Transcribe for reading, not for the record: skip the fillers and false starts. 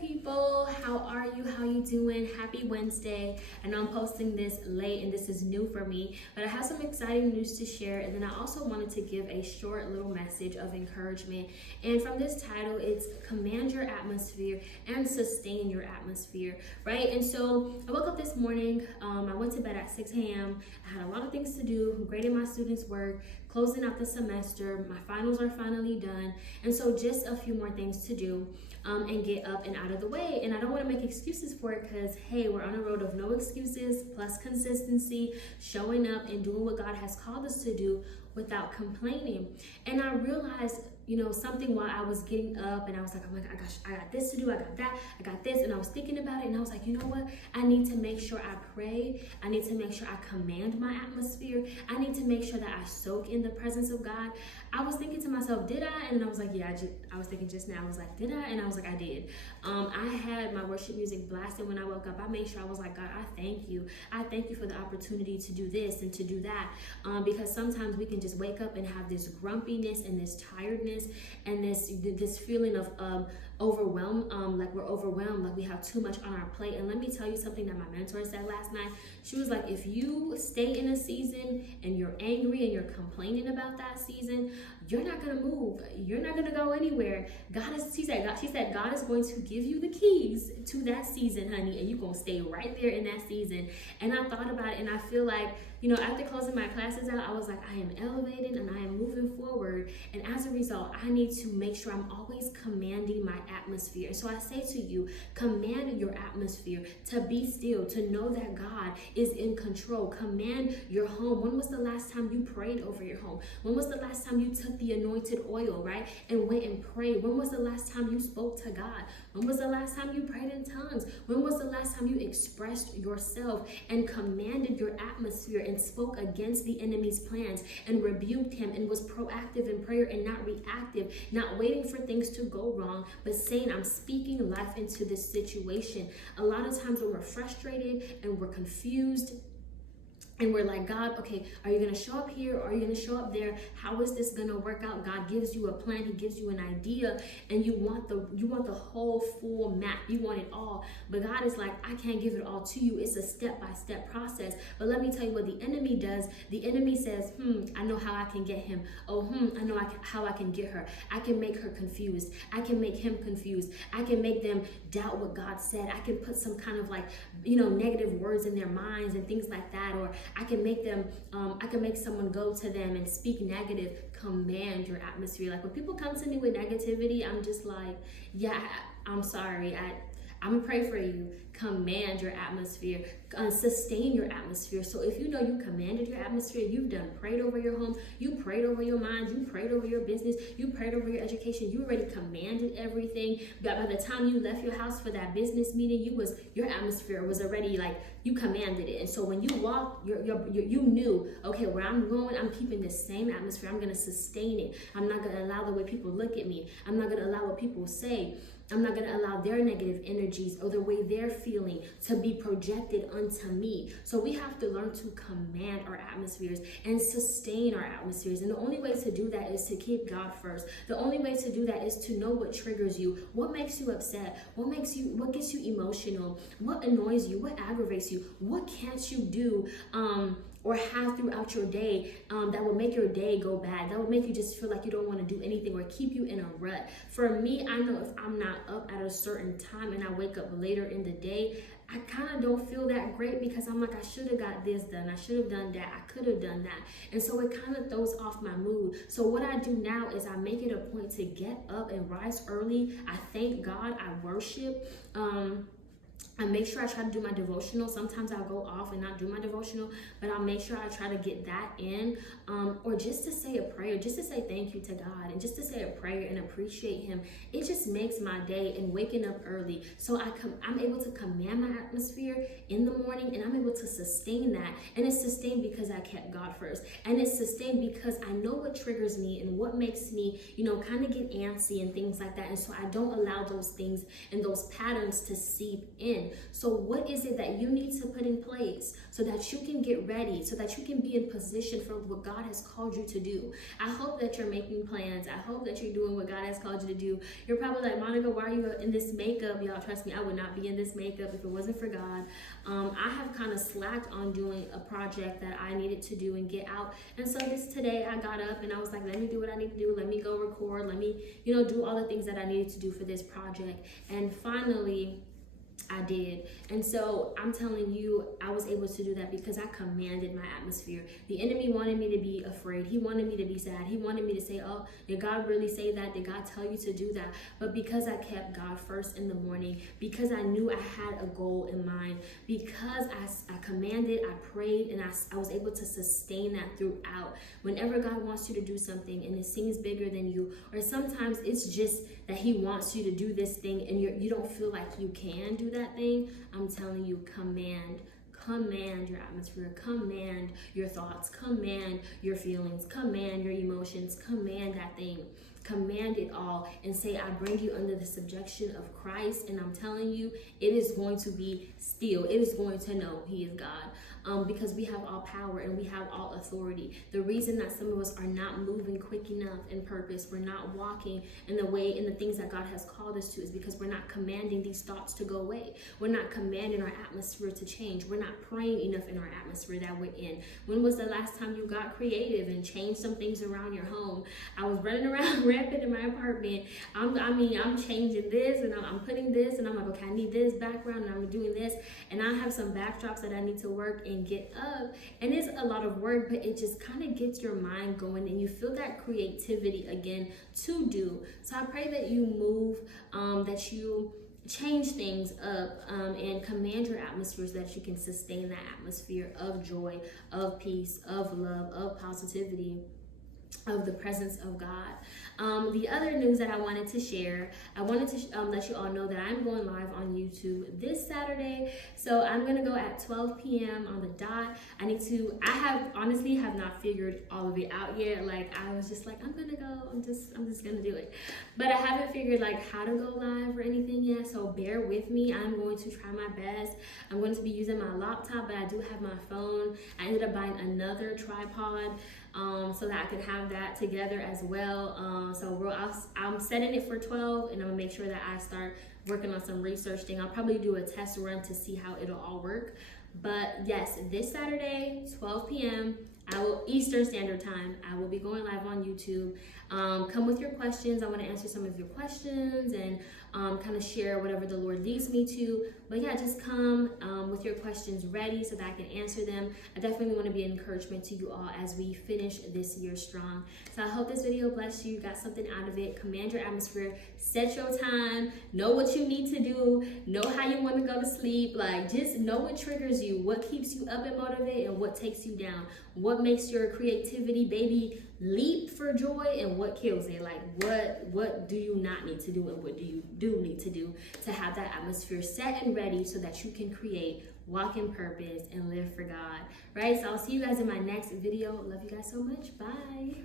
people, how are you? How you doing? Happy Wednesday. I know I'm posting this late and this is new for me, but I have some exciting news to share, and then I also wanted to give a short little message of encouragement. And from this title, it's command your atmosphere and sustain your atmosphere, right? And so I woke up this morning, I went to bed at 6 a.m. I had a lot of things to do, grading my students' work, closing out the semester, my finals are finally done, and so just a few more things to do and get up and out of the way. And I don't want to make excuses for it because, hey, we're on a road of no excuses plus consistency, showing up and doing what God has called us to do without complaining. And I realized, something while I was getting up, and I was like, oh my gosh, I got this to do, I got that, I got this, and I was thinking about it, and I was like, you know what? I need to make sure I pray. I need to make sure I command my atmosphere. I need to make sure that I soak in the presence of God. I was thinking to myself, did I? And I was like, yeah, I was thinking just now, I was like, did I? And I was like, I did. I had my worship music blasted when I woke up. I made sure I was like, God, I thank you. I thank you for the opportunity to do this and to do that. Because sometimes we can just wake up and have this grumpiness and this tiredness and this feeling of overwhelmed, like we're overwhelmed, like we have too much on our plate. And let me tell you something that my mentor said last night. She was like, if you stay in a season and you're angry and you're complaining about that season, you're not gonna move. You're not gonna go anywhere. She said God is going to give you the keys to that season, honey, and you're gonna stay right there in that season. And I thought about it, and I feel like, after closing my classes out, I was like, I am elevating and I am moving forward. And as a result, I need to make sure I'm always commanding my atmosphere. And so I say to you, command your atmosphere to be still, to know that God is in control. Command your home. When was the last time you prayed over your home? When was the last time you took the anointed oil, right, and went and prayed? When was the last time you spoke to God? When was the last time you prayed in tongues? When was the last time you expressed yourself and commanded your atmosphere and spoke against the enemy's plans and rebuked him and was proactive in prayer and not reactive, not waiting for things to go wrong, but saying, I'm speaking life into this situation? A lot of times when we're frustrated and we're confused, and we're like, God, okay, are you going to show up here or are you going to show up there? How is this going to work out? God gives you a plan. He gives you an idea, and you want the whole full map. You want it all. But God is like, I can't give it all to you. It's a step-by-step process. But let me tell you what the enemy does. The enemy says, I know how I can get him. Oh, I know how I can get her. I can make her confused. I can make him confused. I can make them doubt what God said. I can put some kind of negative words in their minds and things like that. Or I can make someone go to them and speak negative. Command your atmosphere. Like when people come to me with negativity, I'm just like, yeah, I'm sorry. I'm gonna pray for you. Command your atmosphere. Sustain your atmosphere. So if you commanded your atmosphere, you've prayed over your home, you prayed over your mind, you prayed over your business, you prayed over your education, you already commanded everything. But by the time you left your house for that business meeting, your atmosphere was already like, you commanded it. And so when you walked, you knew, okay, where I'm going, I'm keeping the same atmosphere. I'm gonna sustain it. I'm not gonna allow the way people look at me. I'm not gonna allow what people say. I'm not going to allow their negative energies or the way they're feeling to be projected onto me. So we have to learn to command our atmospheres and sustain our atmospheres. And the only way to do that is to keep God first. The only way to do that is to know what triggers you, what makes you upset, what gets you emotional, what annoys you, what aggravates you, what can't you do, or have throughout your day that will make your day go bad, that will make you just feel like you don't want to do anything or keep you in a rut. For me, I know if I'm not up at a certain time and I wake up later in the day, I kind of don't feel that great because I'm like, I should have got this done. I should have done that. I could have done that. And so it kind of throws off my mood. So what I do now is I make it a point to get up and rise early. I thank God. I worship. I make sure I try to do my devotional. Sometimes I'll go off and not do my devotional, but I'll make sure I try to get that in, or just to say a prayer, just to say thank you to God and just to say a prayer and appreciate him. It just makes my day, and waking up early. So I'm able to command my atmosphere in the morning, and I'm able to sustain that. And it's sustained because I kept God first. And it's sustained because I know what triggers me and what makes me, kind of get antsy and things like that. And so I don't allow those things and those patterns to seep in. in. So what is it that you need to put in place so that you can get ready, so that you can be in position for what God has called you to do? I hope that you're making plans. I hope that you're doing what God has called you to do. You're probably like, Monica, why are you in this makeup? Y'all, trust me, I would not be in this makeup if it wasn't for God. I have kind of slacked on doing a project that I needed to do and get out. And so today I got up and I was like, let me do what I need to do. Let me go record. Let me, do all the things that I needed to do for this project. And finally, I did. And so I'm telling you, I was able to do that because I commanded my atmosphere. The enemy wanted me to be afraid. He wanted me to be sad. He wanted me to say, oh, did God really say that? Did God tell you to do that? But because I kept God first in the morning, because I knew I had a goal in mind, because I commanded, I prayed, and I was able to sustain that throughout. Whenever God wants you to do something and it seems bigger than you, or sometimes it's just that he wants you to do this thing and you don't feel like you can do that thing, I'm telling you, command your atmosphere, command your thoughts, command your feelings, command your emotions, command that thing, command it all, and say, I bring you under the subjection of Christ. And I'm telling you, it is going to be still. It is going to know he is God. Because we have all power and we have all authority. The reason that some of us are not moving quick enough in purpose, we're not walking in the things that God has called us to, is because we're not commanding these thoughts to go away. We're not commanding our atmosphere to change. We're not praying enough in our atmosphere that we're in. When was the last time you got creative and changed some things around your home? I was running around rampant in my apartment. I'm changing this and I'm putting this, and I'm like, okay, I need this background and I'm doing this, and I have some backdrops that I need to work and get up, and it's a lot of work, but it just kind of gets your mind going and you feel that creativity again to do. So I pray that you move, that you change things up, and command your atmosphere so that you can sustain that atmosphere of joy, of peace, of love, of positivity, of the presence of God. The other news that I wanted to share, I wanted to let you all know that I'm going live on YouTube this Saturday. So I'm going to go at 12 p.m. on the dot. I honestly have not figured all of it out yet. Like, I was just like, I'm going to go, I'm just going to do it. But I haven't figured like how to go live or anything yet. So bear with me. I'm going to try my best. I'm going to be using my laptop, but I do have my phone. I ended up buying another tripod, so that I could have that together as well. I'm setting it for 12, and I'm gonna make sure that I start working on some research thing. I'll probably do a test run to see how it'll all work. But yes, this Saturday, 12 p.m. Eastern Standard Time, I will be going live on YouTube. Come with your questions. I want to answer some of your questions and kind of share whatever the Lord leads me to. But yeah, just come with your questions ready so that I can answer them. I definitely want to be an encouragement to you all as we finish this year strong. So I hope this video blessed you, got something out of it. Command your atmosphere, set your time, know what you need to do, know how you want to go to sleep. Like, just know what triggers you, what keeps you up and motivated, and what takes you down, what makes your creativity baby leap for joy, and what kills it. Like, what do you not need to do, and what do you do need to do to have that atmosphere set and ready so that you can create, walk in purpose, and live for God, right? So I'll see you guys in my next video. Love you guys so much. Bye.